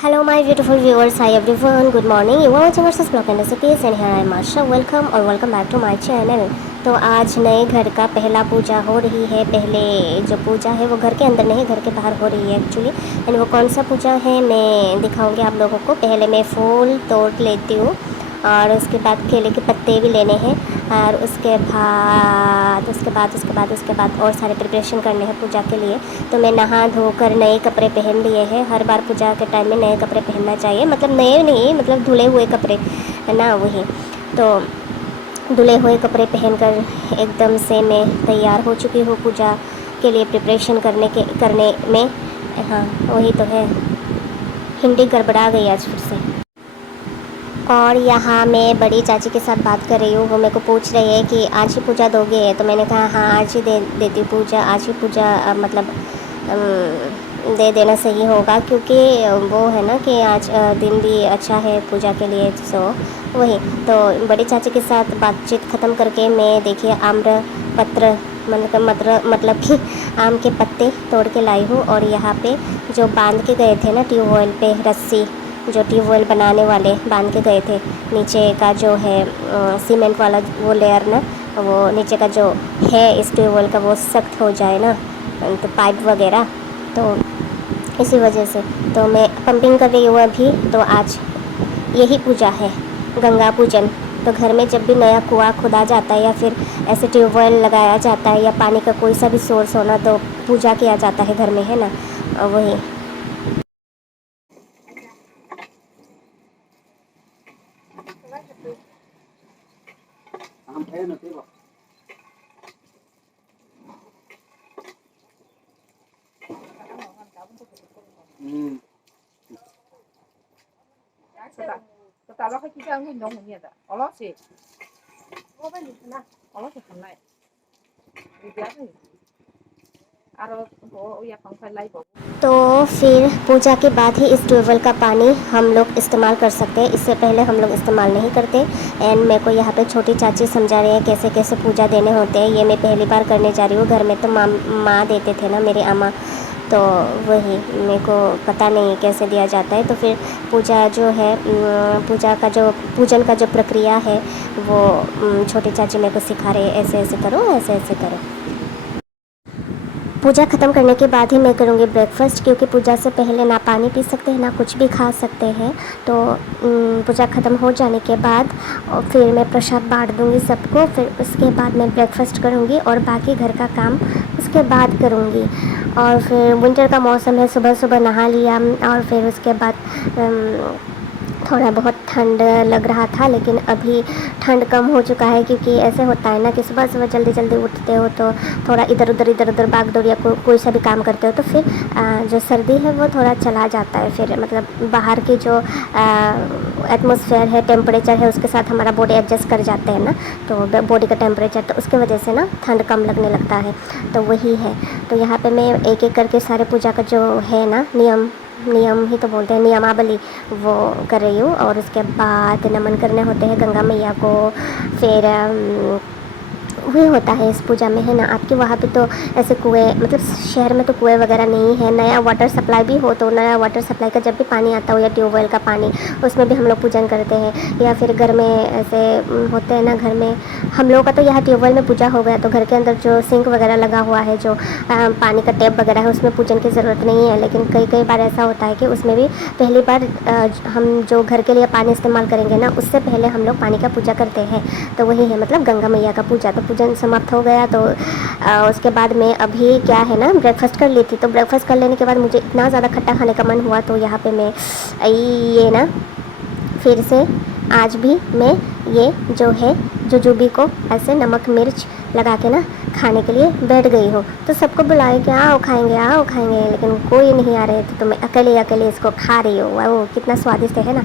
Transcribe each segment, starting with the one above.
Hello my beautiful viewers, hi everyone, good morning. You are watching our blog and recipes and here I am Asha. Welcome back to my channel. तो आज नए घर का पहला पूजा हो रही है। पहले जो पूजा है वो घर के अंदर नहीं, घर के बाहर हो रही है एक्चुअली। एंड वो कौन सा पूजा है मैं दिखाऊंगी आप लोगों को। पहले मैं फूल तोड़ लेती हूँ और उसके बाद केले के पत्ते भी लेने हैं और उसके बाद और सारे प्रिपरेशन करने हैं पूजा के लिए। तो मैं नहा धोकर नए कपड़े पहन लिए हैं। हर बार पूजा के टाइम में नए कपड़े पहनना चाहिए, मतलब नए नहीं, मतलब धुले हुए कपड़े है ना, वही। तो धुले हुए कपड़े पहनकर एकदम से मैं तैयार हो चुकी हूँ पूजा के लिए प्रिपरेशन करने में। हाँ वही तो है, हिंदी गड़बड़ा गई आज फिर से। और यहाँ मैं बड़ी चाची के साथ बात कर रही हूँ। वो मेरे को पूछ रही है कि आज ही पूजा दोगे, तो मैंने कहा हाँ आज ही दे देती हूँ पूजा। आज ही पूजा मतलब दे देना सही होगा, क्योंकि वो है ना कि आज दिन भी अच्छा है पूजा के लिए। सो वही तो बड़ी चाची के साथ बातचीत ख़त्म करके मैं देखिए आम्र पत्र मतलब कि आम के पत्ते तोड़ के लाई हूँ। और यहाँ पे जो बांध के गए थे ना ट्यूबवेल पे रस्सी, जो ट्यूबवेल बनाने वाले बांध के गए थे, नीचे का जो है सीमेंट वाला वो लेयर ना, वो नीचे का जो है इस ट्यूबवेल का वो सख्त हो जाए ना, तो पाइप वगैरह, तो इसी वजह से तो मैं पंपिंग कर रही हूँ अभी। तो आज यही पूजा है, गंगा पूजन। तो घर में जब भी नया कुआं खुदा जाता है या फिर ऐसे ट्यूबवेल लगाया जाता है या पानी का कोई सा भी सोर्स होना, तो पूजा किया जाता है घर में, है ना, वही। तो फिर पूजा के बाद ही इस ट्यूबवेल का पानी हम लोग इस्तेमाल कर सकते हैं, इससे पहले हम लोग इस्तेमाल नहीं करते। एंड मेरे को यहाँ पे छोटी चाची समझा रही है कैसे कैसे पूजा देने होते हैं। ये मैं पहली बार करने जा रही हूँ। घर में तो माँ देते थे ना, मेरे अम्मा, तो वही मेरे को पता नहीं कैसे दिया जाता है। तो फिर पूजा जो है पूजन का जो प्रक्रिया है वो छोटी चाची मेरे को सिखा रही है, ऐसे ऐसे करो, ऐसे ऐसे करो। पूजा ख़त्म करने के बाद ही मैं करूँगी ब्रेकफ़ास्ट, क्योंकि पूजा से पहले ना पानी पी सकते हैं ना कुछ भी खा सकते हैं। तो पूजा ख़त्म हो जाने के बाद और फिर मैं प्रसाद बांट दूँगी सबको। फिर उसके बाद मैं ब्रेकफ़ास्ट करूँगी और बाकी घर का काम उसके बाद करूँगी। और फिर विंटर का मौसम है, सुबह सुबह नहा लिया और फिर उसके बाद थोड़ा बहुत ठंड लग रहा था, लेकिन अभी ठंड कम हो चुका है। क्योंकि ऐसे होता है ना कि सुबह सुबह जल्दी जल्दी उठते हो तो थोड़ा इधर उधर भाग दौड़ या कोई सा भी काम करते हो, तो फिर जो सर्दी है वो थोड़ा चला जाता है। फिर मतलब बाहर की जो एटमॉस्फेयर है, टेम्परेचर है, उसके साथ हमारा बॉडी एडजस्ट कर जाते हैं ना, तो बॉडी का टेम्परेचर, तो उसके वजह से ना ठंड कम लगने लगता है। तो वही है। तो यहाँ पे मैं एक एक करके सारे पूजा का जो है ना नियम ही तो बोलते हैं, नियमावली, वो कर रही हूँ। और उसके बाद नमन करने होते हैं गंगा मैया को। फिर वही होता है इस पूजा में, है ना। आपके वहाँ पे तो ऐसे कुएँ, मतलब शहर में तो कुएँ वगैरह नहीं है। नया वाटर सप्लाई भी हो तो नया वाटर सप्लाई का जब भी पानी आता हो या ट्यूबवेल का पानी, उसमें भी हम लोग पूजन करते हैं। या फिर घर में ऐसे होते हैं ना, घर में हम लोगों का तो यहाँ ट्यूबवेल में पूजा हो गया, तो घर के अंदर जो सिंक वगैरह लगा हुआ है, जो पानी का टैप वगैरह है, उसमें पूजन की ज़रूरत नहीं है। लेकिन कई बार ऐसा होता है कि उसमें भी पहली बार हम जो घर के लिए पानी इस्तेमाल करेंगे ना, उससे पहले हम लोग पानी का पूजा करते हैं। तो वही है, मतलब गंगा मैया का पूजा। तो पूजन समाप्त हो गया। तो उसके बाद में अभी क्या है ना, ब्रेकफ़ास्ट कर ली थी। तो ब्रेकफ़ास्ट कर लेने के बाद मुझे इतना ज़्यादा खट्टा खाने का मन हुआ, तो यहाँ पे मैं ये ना फिर से आज भी मैं ये जो है जुजूबी को ऐसे नमक मिर्च लगा के ना खाने के लिए बैठ गई हूँ। तो सबको बुलाए कि आओ खाएंगे, लेकिन कोई नहीं आ रहे थे। तो मैं अकेले इसको खा रही हूँ। वो कितना स्वादिष्ट है ना,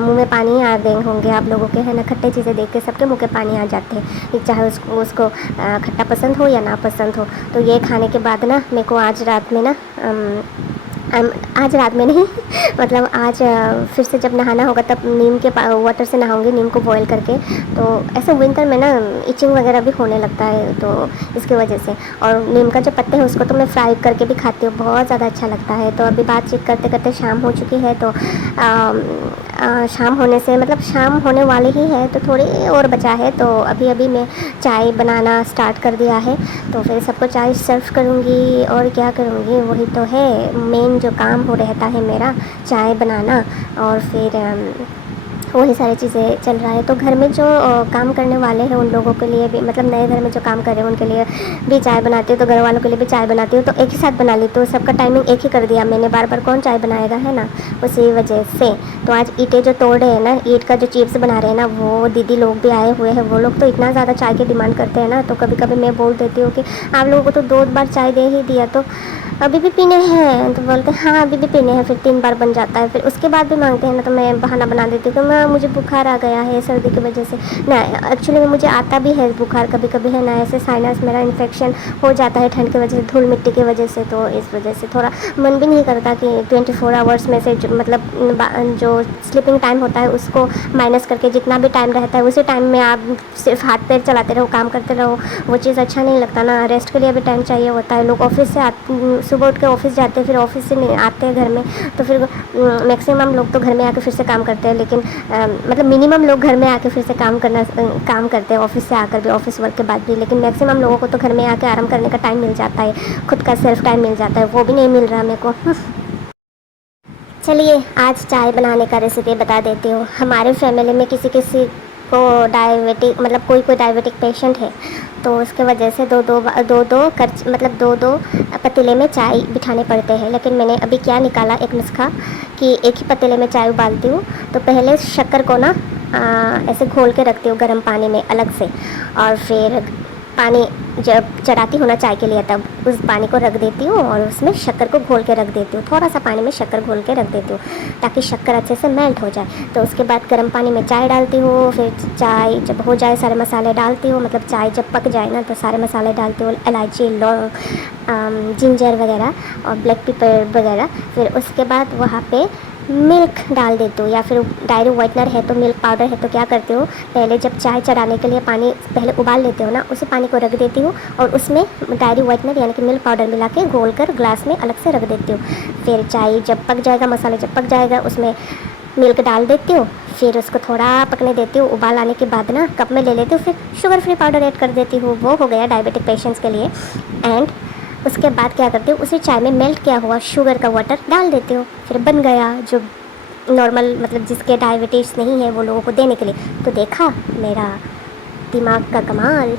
मुँह में पानी आ गए होंगे आप लोगों के, है ना। खट्टे चीज़ें देख के सबके मुँह के पानी आ जाते हैं, चाहे उसको खट्टा पसंद हो या ना पसंद हो। तो ये खाने के बाद ना मेरे को आज रात में ना आज रात में नहीं मतलब आज फिर से जब नहाना होगा तब नीम के वाटर से नहाऊंगी, नीम को बॉईल करके। तो ऐसे विंटर में ना इचिंग वगैरह भी होने लगता है तो इसकी वजह से। और नीम का जो पत्ते हैं उसको तो मैं फ्राई करके भी खाती हूँ, बहुत ज़्यादा अच्छा लगता है। तो अभी बातचीत करते करते शाम हो चुकी है, तो शाम होने से मतलब शाम होने वाली ही है, तो थोड़ी और बचा है। तो अभी अभी मैं चाय बनाना स्टार्ट कर दिया है, तो फिर सबको चाय सर्व करूँगी। और क्या करूँगी, वही तो है मेन जो काम हो रहता है मेरा, चाय बनाना। और फिर वही सारी चीज़ें चल रहा है। तो घर में जो काम करने वाले हैं उन लोगों के लिए भी, मतलब नए घर में जो काम कर रहे हैं उनके लिए भी चाय बनाती हूँ, तो घर वालों के लिए भी चाय बनाती हूँ। तो एक ही साथ बना ली, तो सबका टाइमिंग एक ही कर दिया मैंने, बार बार कौन चाय बनाएगा, है ना, उसी वजह से। तो आज ईंटें जो तोड़ रहे हैं ना, ईंट का जो चिप्स बना रहे हैं ना, वो दीदी लोग भी आए हुए हैं। वो लोग तो इतना ज़्यादा चाय की डिमांड करते हैं ना, तो कभी कभी मैं बोल देती हूँ कि आप लोगों को तो 2 बार चाय दे ही दिया, तो अभी भी पीने हैं, तो बोलते हैं हाँ अभी भी पीने हैं। फिर 3 बार बन जाता है, फिर उसके बाद भी मांगते हैं ना, तो मैं बहाना बना देती हूँ कि मैं मुझे बुखार आ गया है सर्दी की वजह से ना। एक्चुअली में मुझे आता भी है बुखार कभी कभी, है ना, ऐसे साइनस मेरा इन्फेक्शन हो जाता है ठंड की वजह से, धूल मिट्टी की वजह से। तो इस वजह से थोड़ा मन भी नहीं करता कि 24 आवर्स में से मतलब जो स्लीपिंग टाइम होता है उसको माइनस करके जितना भी टाइम रहता है उसी टाइम में आप सिर्फ हाथ पैर चलाते रहो, काम करते रहो, वो चीज़ अच्छा नहीं लगता ना। रेस्ट के लिए भी टाइम चाहिए होता है। लोग ऑफिस से सुबह उठ के ऑफिस जाते हैं, फिर ऑफिस से नहीं आते हैं घर में, तो फिर मैक्सिमम लोग तो घर में आके फिर से काम करते हैं। लेकिन मतलब मिनिमम लोग घर में आके फिर से काम करते हैं ऑफिस से आकर भी, ऑफिस वर्क के बाद भी। लेकिन मैक्सिमम लोगों को तो घर में आके आराम करने का टाइम मिल जाता है, खुद का सेल्फ टाइम मिल जाता है, वो भी नहीं मिल रहा मेरे को। चलिए आज चाय बनाने का रेसिपी बता देती हूँ। हमारे फैमिली में किसी किसी को डायबिटिक, मतलब कोई कोई डायबिटिक पेशेंट है, तो उसके वजह से दो दो पतीले में चाय बिठाने पड़ते हैं। लेकिन मैंने अभी क्या निकाला एक नुस्खा कि एक ही पतीले में चाय उबालती हूँ। तो पहले शक्कर को ना ऐसे घोल के रखती हूँ गर्म पानी में अलग से, और फिर पानी जब चढ़ाती हूँ ना चाय के लिए, तब उस पानी को रख देती हूँ और उसमें शक्कर को घोल के रख देती हूँ। थोड़ा सा पानी में शक्कर घोल के रख देती हूँ ताकि शक्कर अच्छे से मेल्ट हो जाए। तो उसके बाद गर्म पानी में चाय डालती हूँ, फिर चाय जब हो जाए सारे मसाले डालती हूँ, मतलब चाय जब पक जाए ना तो सारे मसाले डालती हूँ, इलायची, लौंग, जिंजर वगैरह और ब्लैक पेपर वगैरह। फिर उसके बाद वहाँ पे मिल्क डाल देती हूँ, या फिर डायरी वाइटनर है तो मिल्क पाउडर है तो क्या करती हूँ, पहले जब चाय चढ़ाने के लिए पानी पहले उबाल लेती हूँ ना, उसी पानी को रख देती हूँ और उसमें डायरी वाइटनर यानी कि मिल्क पाउडर मिला के घोल कर ग्लास में अलग से रख देती हूँ। फिर चाय जब पक जाएगा, मसाले जब पक जाएगा, उसमें मिल्क डाल देती हूँ, फिर उसको थोड़ा पकने देती हूँ। उबाल आने के बाद ना कप में ले लेती हूँ, फिर शुगर फ्री पाउडर ऐड कर देती हूँ। वो हो गया डायबिटिक पेशेंट्स के लिए। एंड उसके बाद क्या करती हूँ, उसी चाय में मेल्ट किया हुआ शुगर का वाटर डाल देती हूँ। फिर बन गया जो नॉर्मल, मतलब जिसके डायबिटीज़ नहीं है वो लोगों को देने के लिए। तो देखा मेरा दिमाग का कमाल।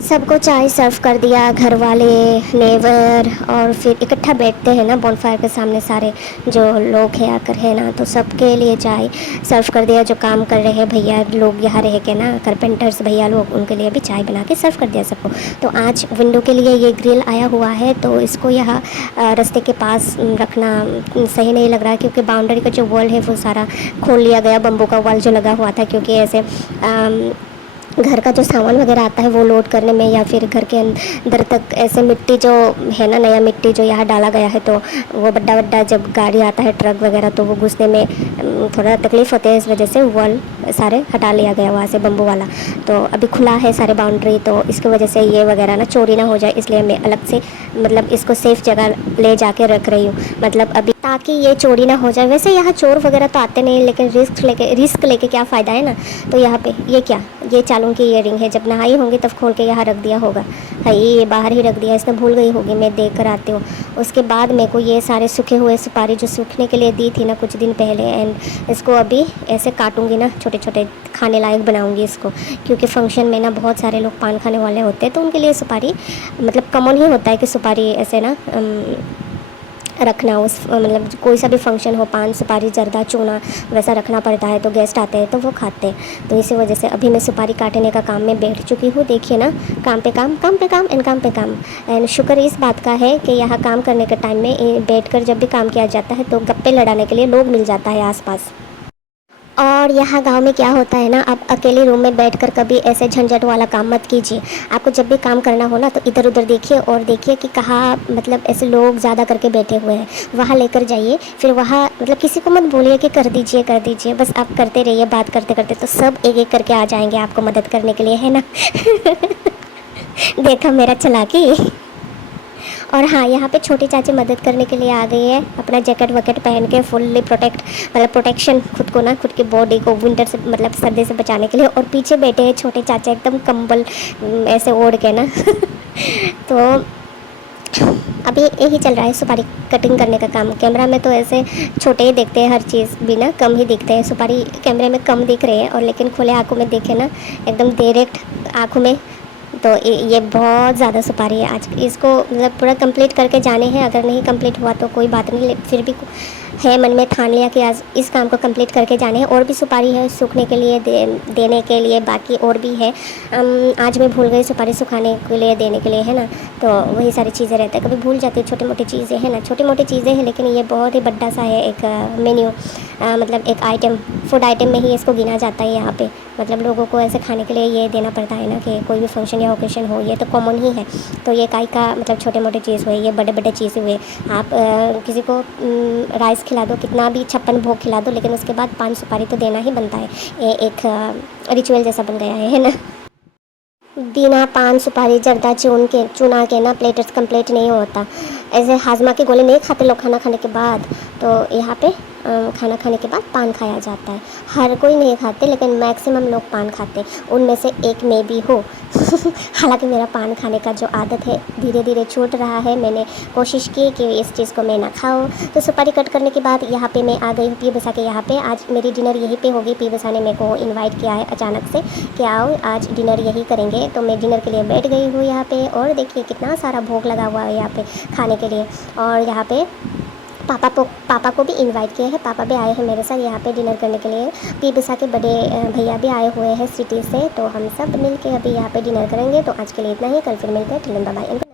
सबको चाय सर्व कर दिया, घर वाले, नेबर, और फिर इकट्ठा बैठते हैं ना बॉनफायर के सामने सारे जो लोग हैं आकर, है ना, तो सबके लिए चाय सर्व कर दिया। जो काम कर रहे हैं भैया लोग यहाँ रह के ना, कारपेंटर्स भैया लोग, उनके लिए भी चाय बना के सर्व कर दिया सबको। तो आज विंडो के लिए ये ग्रिल आया हुआ है, तो इसको यहाँ रास्ते के पास रखना सही नहीं लग रहा, क्योंकि बाउंड्री का जो वॉल है वो सारा खोल लिया गया, बम्बू का वॉल जो लगा हुआ था, क्योंकि ऐसे घर का जो सामान वगैरह आता है वो लोड करने में, या फिर घर के अंदर तक ऐसे मिट्टी जो है ना, नया मिट्टी जो यहाँ डाला गया है, तो वो बड्डा बड्डा जब गाड़ी आता है ट्रक वगैरह, तो वो घुसने में थोड़ा तकलीफ़ होती है। इस वजह से वॉल सारे हटा लिया गया वहाँ से, बम्बू वाला। तो अभी खुला है सारे बाउंड्री, तो इसकी वजह से ये वगैरह ना चोरी ना हो जाए, इसलिए मैं अलग से मतलब इसको सेफ़ जगह ले जाके रख रही हूँ, मतलब अभी, ताकि ये चोरी ना हो जाए। वैसे यहाँ चोर वगैरह तो आते नहीं, लेकिन रिस्क लेके क्या फ़ायदा, है ना। तो यहाँ पे ये क्या, ये चालू की ईयरिंग है, जब नहाई होंगी तब खोल के यहाँ रख दिया होगा। है ये बाहर ही रख दिया, इसने भूल गई होगी, मैं देख कर आती हूँ। उसके बाद मेरे को ये सारे सूखे हुए सुपारी जो सूखने के लिए दी थी ना कुछ दिन पहले, एंड इसको अभी ऐसे काटूंगी ना, छोटे छोटे खाने लायक बनाऊंगी इसको, क्योंकि फंक्शन में ना बहुत सारे लोग पान खाने वाले होते हैं, तो उनके लिए सुपारी मतलब कॉमन ही होता है कि सुपारी ऐसे ना रखना, उस मतलब कोई सा भी फंक्शन हो, पान सुपारी जर्दा चूना वैसा रखना पड़ता है, तो गेस्ट आते हैं तो वो खाते हैं। तो इसी वजह से अभी मैं सुपारी काटने का काम में बैठ चुकी हूँ। देखिए ना, काम पे काम, काम पे काम एंड काम पे काम। एंड शुक्र इस बात का है कि यहाँ काम करने के टाइम में बैठ कर जब भी काम किया जाता है तो गप्पे लड़ाने के लिए लोग मिल जाता है आसपास। और यहाँ गांव में क्या होता है ना, आप अकेले रूम में बैठकर कभी ऐसे झंझट वाला काम मत कीजिए। आपको जब भी काम करना हो ना, तो इधर उधर देखिए और देखिए कि कहाँ मतलब ऐसे लोग ज़्यादा करके बैठे हुए हैं, वहाँ लेकर जाइए। फिर वहाँ मतलब किसी को मत बोलिए कि कर दीजिए, बस आप करते रहिए, बात करते करते तो सब एक एक करके आ जाएंगे आपको मदद करने के लिए, है ना। देखा मेरा चालाकी। और हाँ, यहाँ पे छोटी चाची मदद करने के लिए आ गई है, अपना जैकेट वैकेट पहन के फुल्ली मतलब प्रोटेक्शन खुद को ना, खुद की बॉडी को विंटर से मतलब सर्दी से बचाने के लिए। और पीछे बैठे हैं छोटे चाचा एकदम कंबल ऐसे ओढ़ के ना। तो अभी यही चल रहा है, सुपारी कटिंग करने का काम। कैमरा में तो ऐसे छोटे ही दिखते हैं, हर चीज़ भी ना कम ही दिखते हैं, सुपारी कैमरे में कम दिख रहे हैं, और लेकिन खुले आँखों में देखे ना एकदम डायरेक्ट आँखों में, तो ये बहुत ज़्यादा सुपारी है। आज इसको मतलब पूरा कंप्लीट करके जाने हैं। अगर नहीं कंप्लीट हुआ तो कोई बात नहीं, फिर भी है मन में ठान लिया कि आज इस काम को कंप्लीट करके जाने हैं। और भी सुपारी है सूखने के लिए, देने के लिए बाकी और भी है। आज मैं भूल गई सुपारी सुखाने के लिए देने के लिए, है ना। तो वही सारी चीज़ें रहती है, कभी भूल जाती है, छोटी मोटी चीज़ें हैं ना, छोटी मोटी चीज़ें हैं, लेकिन ये बहुत ही बड़ा सा है एक मेन्यू, मतलब एक आइटम, फूड आइटम में ही इसको गिना जाता है यहाँ पे। मतलब लोगों को ऐसे खाने के लिए ये देना पड़ता है ना, कि कोई भी फंक्शन या ओकेशन हो, ये तो कॉमन ही है। तो ये काई का मतलब छोटे मोटे चीज़ हुए, ये बड़े बड़े चीज़ हुए। आप किसी को राइस खिला दो, कितना भी 56 भोग खिला दो, लेकिन उसके बाद 5 सुपारी तो देना ही बनता है। ये एक रिचुअल जैसा बन गया है ना। बिना पान सुपारी जर्दा चुना के ना प्लेटर्स कंप्लीट नहीं होता। ऐसे हाजमा के गोले नहीं खाते लोग खाना खाने के बाद, तो यहाँ पे खाना खाने के बाद पान खाया जाता है। हर कोई नहीं खाते, लेकिन मैक्सिमम लोग पान खाते, उनमें से एक मैं भी हूँ। हालांकि मेरा पान खाने का जो आदत है धीरे धीरे छूट रहा है। मैंने कोशिश की कि इस चीज़ को मैं ना खाऊं। तो सुपारी कट करने के बाद यहाँ पे मैं आ गई पी बसा के यहाँ पे। आज मेरी डिनर यहीं पे होगी। पी बसा ने मेरे को इनवाइट किया है अचानक से कि आओ आज डिनर यहीं करेंगे। तो मैं डिनर के लिए बैठ गई हूँ यहाँ पे, और देखिए कितना सारा भोग लगा हुआ है यहाँ पे खाने के लिए। और यहाँ पे पापा को भी इनवाइट किया है, पापा भी आए हैं मेरे साथ यहाँ पे डिनर करने के लिए। पी बिसा के बड़े भैया भी आए हुए हैं सिटी से, तो हम सब मिल के अभी यहाँ पे डिनर करेंगे। तो आज के लिए इतना ही, कल फिर मिलते हैं। Till then bye bye.